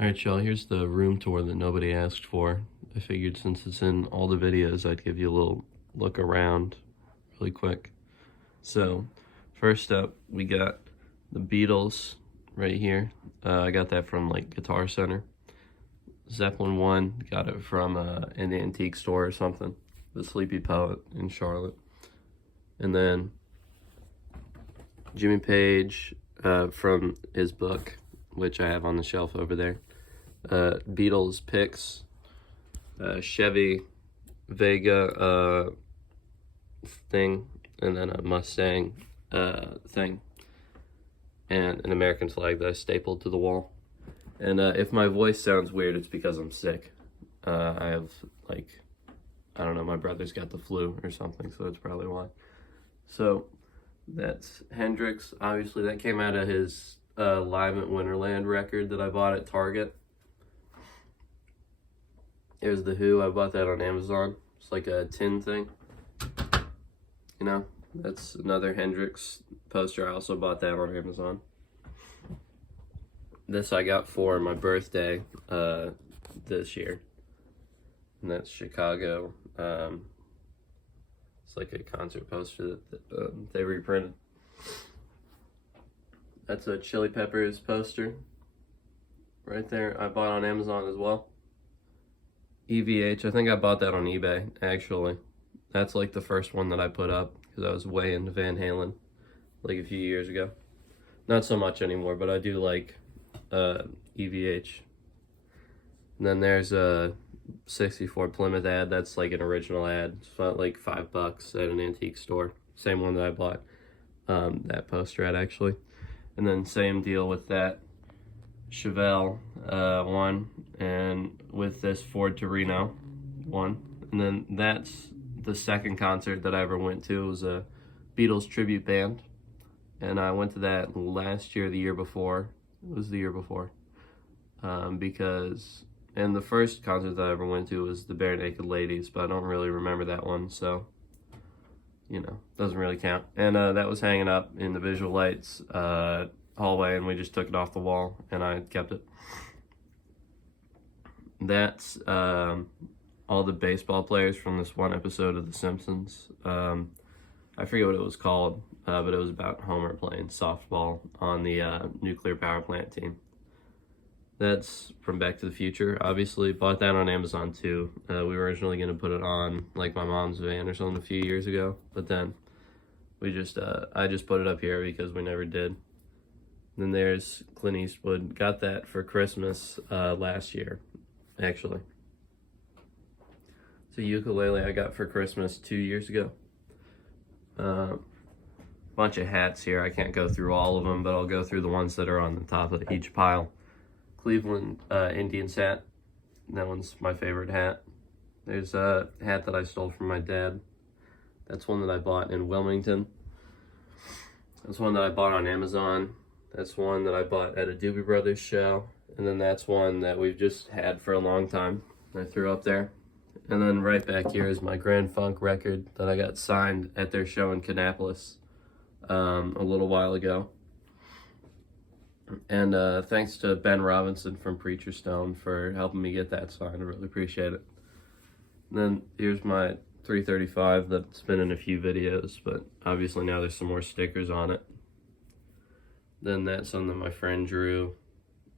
Alright, y'all, here's the room tour that nobody asked for. I figured since it's in all the videos, I'd give you a little look around really quick. So, first up, we got the Beatles right here. I got that from, like, Guitar Center. Zeppelin 1, got it from an antique store or something. The Sleepy Poet in Charlotte. And then Jimmy Page from his book, which I have on the shelf over there. Beatles picks, Chevy Vega thing, and then a Mustang thing, and an American flag that I stapled to the wall. And if my voice sounds weird, it's because I'm sick. I have, like, I don't know, my brother's got the flu or something, so that's probably why. So that's Hendrix. Obviously, that came out of his Live at Winterland record that I bought at Target. There's The Who. I bought that on Amazon. It's like a tin thing. You know, that's another Hendrix poster. I also bought that on Amazon. This I got for my birthday this year. And that's Chicago. It's like a concert poster that they reprinted. That's a Chili Peppers poster right there. I bought on Amazon as well. EVH, I think I bought that on eBay, actually. That's like the first one that I put up because I was way into Van Halen like a few years ago. Not so much anymore, but I do like EVH. And then there's a 64 Plymouth ad. That's like an original ad. It's about like $5 at an antique store. Same one that I bought that poster at, actually. And then same deal with that Chevelle one, and with this Ford Torino one. And then that's the second concert that I ever went to. It was a Beatles tribute band, and I went to that last year, the year before. It was the year before, because, and the first concert that I ever went to was the Bare Naked Ladies, but I don't really remember that one, so, you know, doesn't really count. And that was hanging up in the Visual Lights hallway, and we just took it off the wall, and I kept it. That's all the baseball players from this one episode of The Simpsons. I forget what it was called, but it was about Homer playing softball on the nuclear power plant team. That's from Back to the Future, obviously. Bought that on Amazon too. We were originally going to put it on like my mom's van or something a few years ago, but then we just I just put it up here because we never did. Then there's Clint Eastwood. Got that for Christmas last year, actually. It's a ukulele I got for Christmas 2 years ago. Bunch of hats here. I can't go through all of them, but I'll go through the ones that are on the top of each pile. Cleveland Indians hat. That one's my favorite hat. There's a hat that I stole from my dad. That's one that I bought in Wilmington. That's one that I bought on Amazon. That's one that I bought at a Doobie Brothers show. And then that's one that we've just had for a long time. I threw up there. And then right back here is my Grand Funk record that I got signed at their show in Kannapolis a little while ago. And thanks to Ben Robinson from Preacher Stone for helping me get that signed. I really appreciate it. And then here's my 335 that's been in a few videos, but obviously now there's some more stickers on it. Then that's something that my friend drew.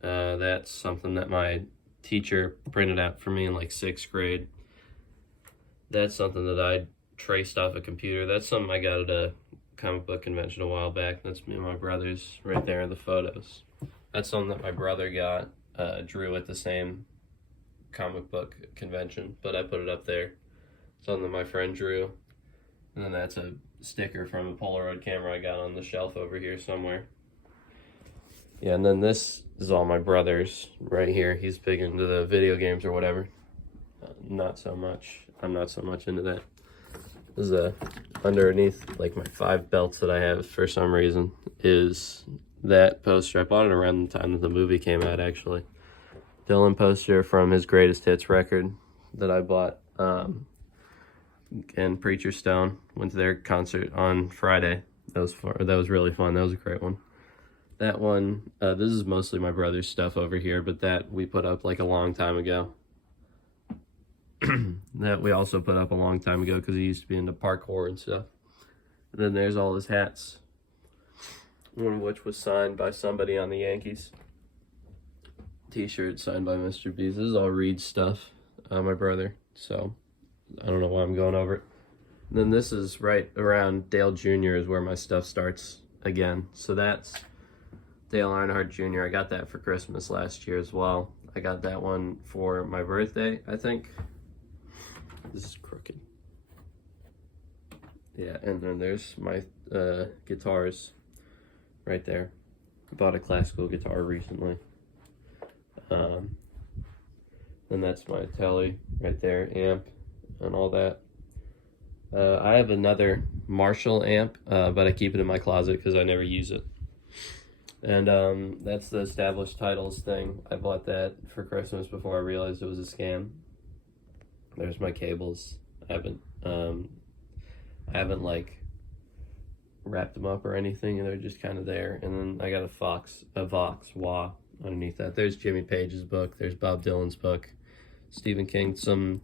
That's something that my teacher printed out for me in like 6th grade. That's something that I traced off a computer. That's something I got at a comic book convention a while back. That's me and my brother's right there in the photos. That's something that my brother got, drew at the same comic book convention, but I put it up there. Something that my friend drew. And then that's a sticker from a Polaroid camera I got on the shelf over here somewhere. Yeah, and then this is all my brother's right here. He's big into the video games or whatever. Not so much. I'm not so much into that. This is underneath like my 5 belts that I have for some reason is that poster. I bought it around the time that the movie came out, actually. Dylan poster from his Greatest Hits record that I bought. And Preacher Stone. Went to their concert on Friday. That was really fun. That was a great one. That one, this is mostly my brother's stuff over here, but that we put up like a long time ago. That we also put up a long time ago because he used to be into parkour and stuff. And then there's all his hats, one of which was signed by somebody on the Yankees. T-shirt signed by Mr. B's. This is all Reed stuff, my brother. So I don't know why I'm going over it. And then this is right around Dale Jr. is where my stuff starts again. So that's Dale Earnhardt Jr. I got that for Christmas last year as well. I got that one for my birthday, I think. This is crooked. Yeah, and then there's my guitars right there. I bought a classical guitar recently. And that's my Tele right there, amp and all that. I have another Marshall amp, but I keep it in my closet because I never use it. And that's the Established Titles thing. I bought that for Christmas before I realized it was a scam. There's my cables. I haven't like wrapped them up or anything, and they're just kind of there. And then I got a Vox Wah underneath that. There's Jimmy Page's book. There's Bob Dylan's book. Stephen King, some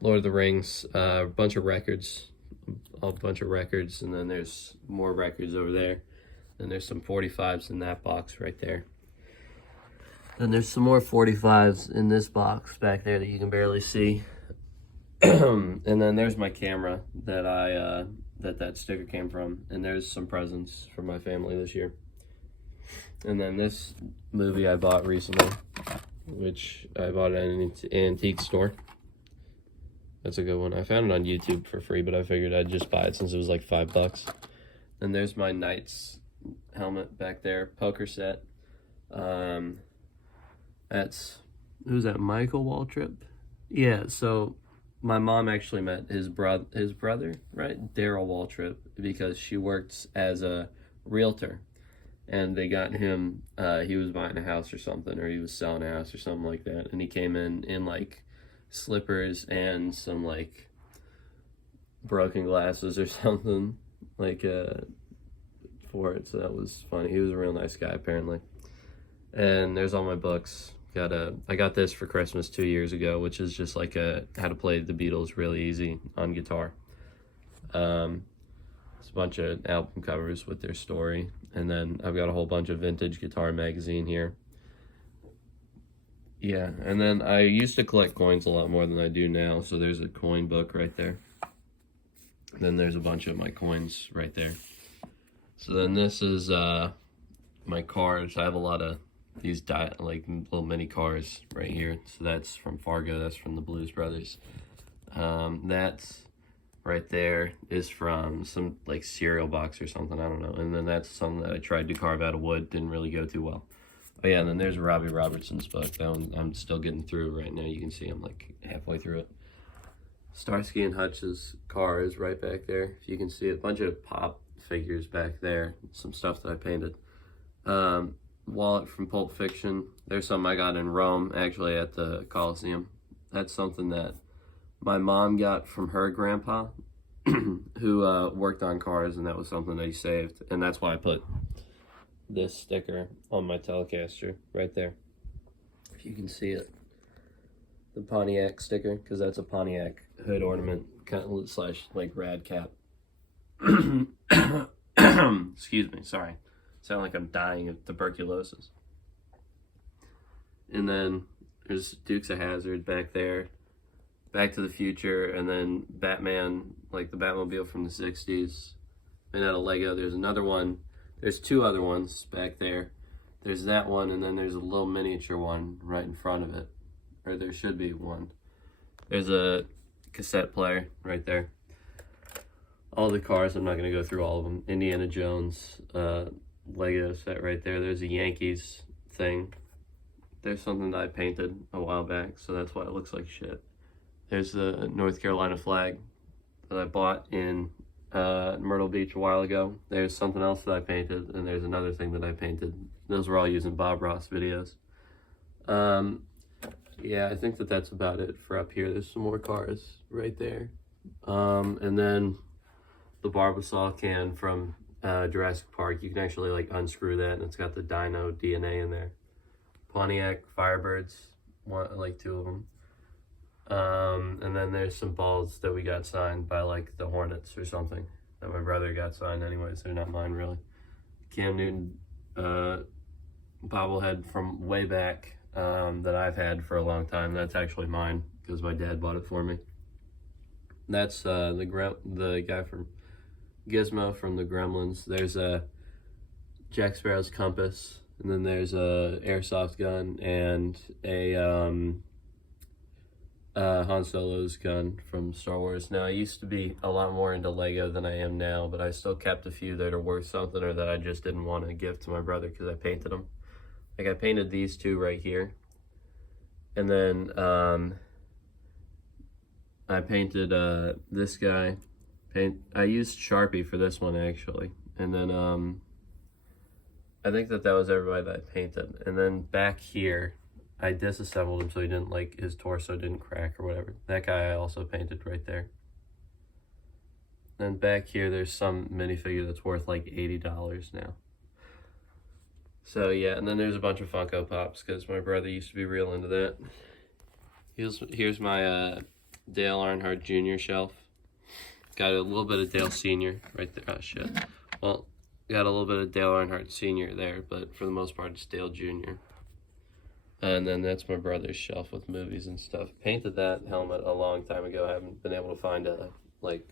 Lord of the Rings, a bunch of records, and then there's more records over there. And there's some 45s in that box right there. And there's some more 45s in this box back there that you can barely see. And then there's my camera that that sticker came from. And there's some presents from my family this year. And then this movie I bought recently, which I bought at an antique store. That's a good one. I found it on YouTube for free, but I figured I'd just buy it since it was like $5. And there's my Knights helmet back there, poker set. Who's that, Michael Waltrip? Yeah, so my mom actually met his brother, right? Daryl Waltrip, because she worked as a realtor. And they got him, he was buying a house or something, or he was selling a house or something like that. And he came in like slippers and some like broken glasses or something like for it. So that was funny. He was a real nice guy apparently. And there's all my books. I got this for Christmas 2 years ago, which is just like how to play the Beatles really easy on guitar. It's a bunch of album covers with their story. And then I've got a whole bunch of vintage guitar magazine here. Yeah, and then I used to collect coins a lot more than I do now, so there's a coin book right there. Then there's a bunch of my coins right there. So then this is my cars. I have a lot of these like little mini cars right here. So that's from Fargo, that's from the Blues Brothers. That's right there is from some like cereal box or something, I don't know. And then that's something that I tried to carve out of wood, didn't really go too well. Oh yeah, and then there's Robbie Robertson's book. That one I'm still getting through right now. You can see I'm like halfway through it. Starsky and Hutch's car is right back there. If you can see it, a bunch of pop figures back there. Some stuff that I painted. Wallet from Pulp Fiction. There's something I got in Rome, actually at the Coliseum. That's something that my mom got from her grandpa, who worked on cars, and that was something that he saved. And that's why I put this sticker on my Telecaster right there. If you can see it. The Pontiac sticker, because that's a Pontiac hood ornament, kind of slash like rad cap. Excuse me, sorry. Sound like I'm dying of tuberculosis. And then there's Dukes of Hazzard back there. Back to the Future, and then Batman, like the Batmobile from the 60s. Made out of Lego. There's another one. There's two other ones back there. There's that one, and then there's a little miniature one right in front of it. Or there should be one. There's a cassette player right there. All the cars, I'm not going to go through all of them. Indiana Jones, Lego set right there. There's a Yankees thing. There's something that I painted a while back, so that's why it looks like shit. There's the North Carolina flag that I bought in Myrtle Beach a while ago. There's something else that I painted, and there's another thing that I painted. Those were all using Bob Ross videos. Yeah, I think that's about it for up here. There's some more cars right there. And then the Barbasol can from Jurassic Park. You can actually like unscrew that, and it's got the dino DNA in there. Pontiac Firebirds, like 2 of them. And then there's some balls that we got signed by like the Hornets or something that my brother got signed anyways. They're not mine really. Cam Newton bobblehead from way back that I've had for a long time. That's actually mine because my dad bought it for me. That's the guy from Gizmo from the Gremlins. There's a Jack Sparrow's compass, and then there's a airsoft gun and a Han Solo's gun from Star Wars. Now, I used to be a lot more into Lego than I am now, but I still kept a few that are worth something or that I just didn't want to give to my brother because I painted them. Like, I painted these 2 right here. And then I painted this guy. I used Sharpie for this one, actually. And then I think that was everybody that I painted. And then back here, I disassembled him so he didn't, like, his torso didn't crack or whatever. That guy I also painted right there. Then back here, there's some minifigure that's worth like $80 now. So yeah, and then there's a bunch of Funko Pops because my brother used to be real into that. Here's my Dale Earnhardt Jr. shelf. Got a little bit of Dale Sr. right there. Oh shit. Well, got a little bit of Dale Earnhardt Sr. there, but for the most part it's Dale Jr. And then that's my brother's shelf with movies and stuff. Painted that helmet a long time ago. I haven't been able to find a like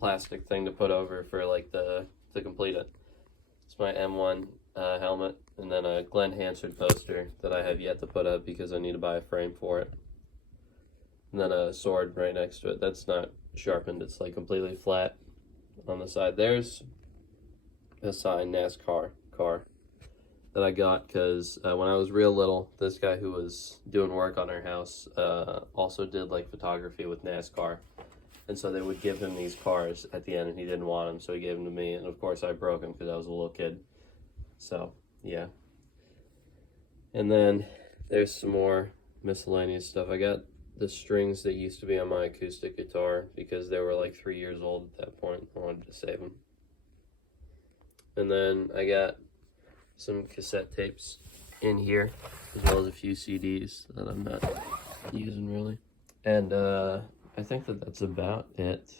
plastic thing to put over for like to complete it. It's my M1 helmet, and then a Glenn Hansard poster that I have yet to put up because I need to buy a frame for it. And then a sword right next to it. That's not sharpened. It's like completely flat on the side. There's a signed NASCAR car that I got because when I was real little, this guy who was doing work on our house also did like photography with NASCAR. And so they would give him these cars at the end, and he didn't want them, so he gave them to me. And of course I broke them because I was a little kid. So yeah. And then there's some more miscellaneous stuff. I got the strings that used to be on my acoustic guitar because they were like 3 years old at that point. I wanted to save them. And then I got some cassette tapes in here, as well as a few CDs that I'm not using really. And I think that's about it.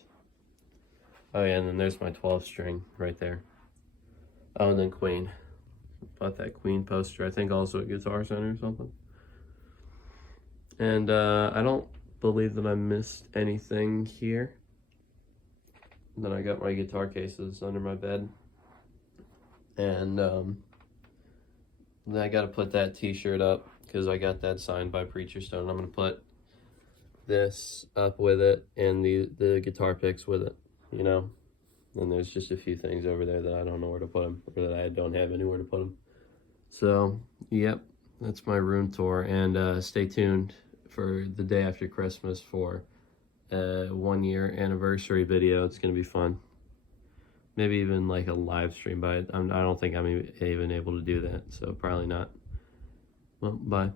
Oh yeah, and then there's my 12 string right there. Oh, and then Queen. Bought that Queen poster, I think also at Guitar Center or something. And I don't believe that I missed anything here. And then I got my guitar cases under my bed. And then I got to put that t-shirt up because I got that signed by Preacher Stone. I'm going to put this up with it and the guitar picks with it, you know. And there's just a few things over there that I don't know where to put them, or that I don't have anywhere to put them. So, yep, that's my room tour. And stay tuned for the day after Christmas for a 1-year anniversary video. It's going to be fun. Maybe even like a live stream, but I don't think I'm even able to do that, so probably not. Well, bye.